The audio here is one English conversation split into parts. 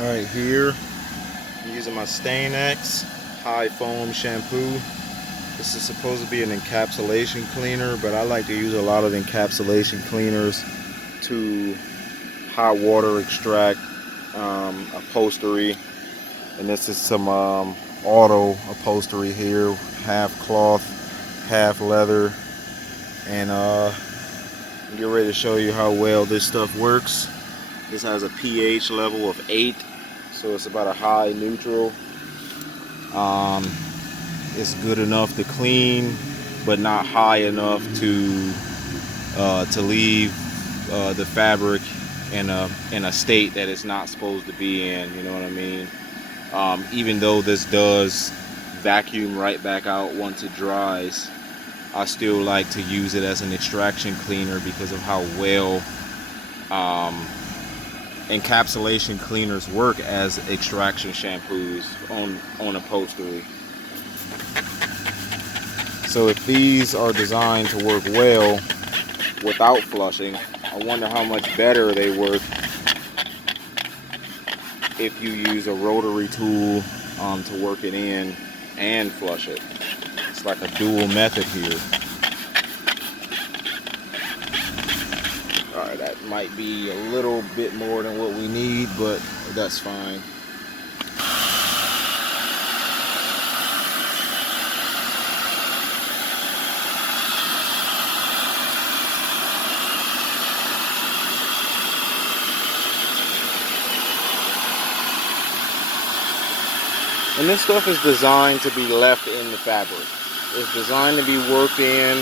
Alright, here I'm using my Stain-X high foam shampoo. This is supposed to be an encapsulation cleaner, but I like to use a lot of encapsulation cleaners to hot water extract upholstery. And this is some auto upholstery here, half cloth, half leather. And I'm getting ready to show you how well this stuff works. This has a pH level of 8, so it's about a high neutral. It's good enough to clean, but not high enough to leave the fabric in a state that it's not supposed to be in. You know what I mean? Even though this does vacuum right back out once it dries, I still like to use it as an extraction cleaner because of how well encapsulation cleaners work as extraction shampoos on upholstery. So if these are designed to work well without flushing, I wonder how much better they work if you use a rotary tool to work it in and flush it. It's like a dual method here. Alright, that might be a little bit more than what we need, but that's fine. And this stuff is designed to be left in the fabric. It's designed to be worked in,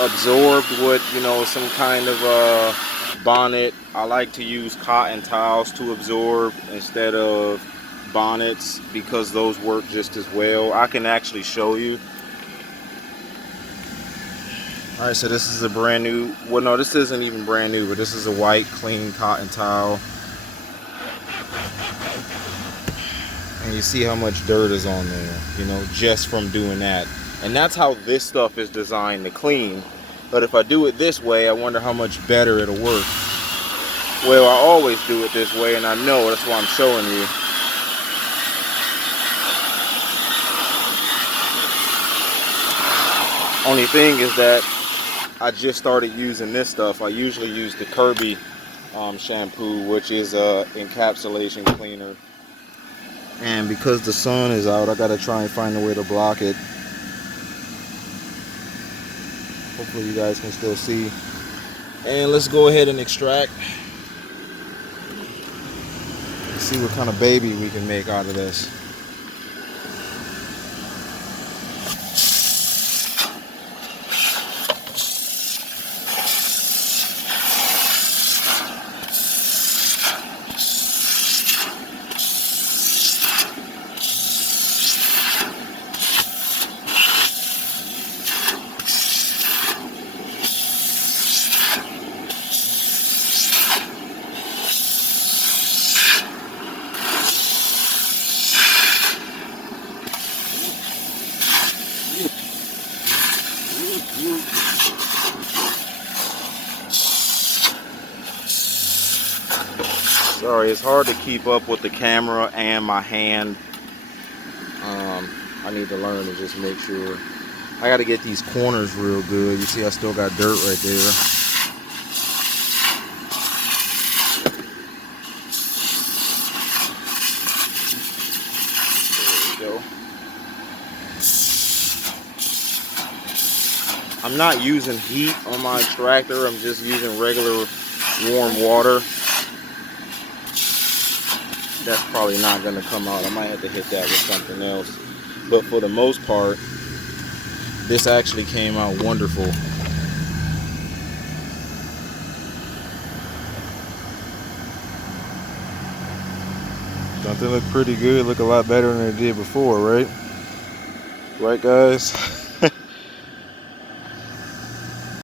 absorbed with, some kind of bonnet. I like to use cotton towels to absorb instead of bonnets because those work just as well. I can actually show you. Alright, so this is a brand new, well no, this isn't even brand new, but this is a white clean cotton towel. And you see how much dirt is on there, just from doing that. And that's how this stuff is designed to clean. But if I do it this way, I wonder how much better it'll work. Well, I always do it this way, and I know, that's why I'm showing you. Only thing is that I just started using this stuff. I usually use the Kirby shampoo, which is a encapsulation cleaner. And because the sun is out, I gotta try and find a way to block it. Hopefully you guys can still see. And let's go ahead and extract. Let's see what kind of baby we can make out of this. Sorry, it's hard to keep up with the camera and my hand. I need to learn to just make sure. I got to get these corners real good. You see I still got dirt right there. There we go. I'm not using heat on my extractor. I'm just using regular warm water. That's probably not going to come out. I might have to hit that with something else. But for the most part, this actually came out wonderful. Don't they look pretty good? Look a lot better than it did before, right? Right, guys?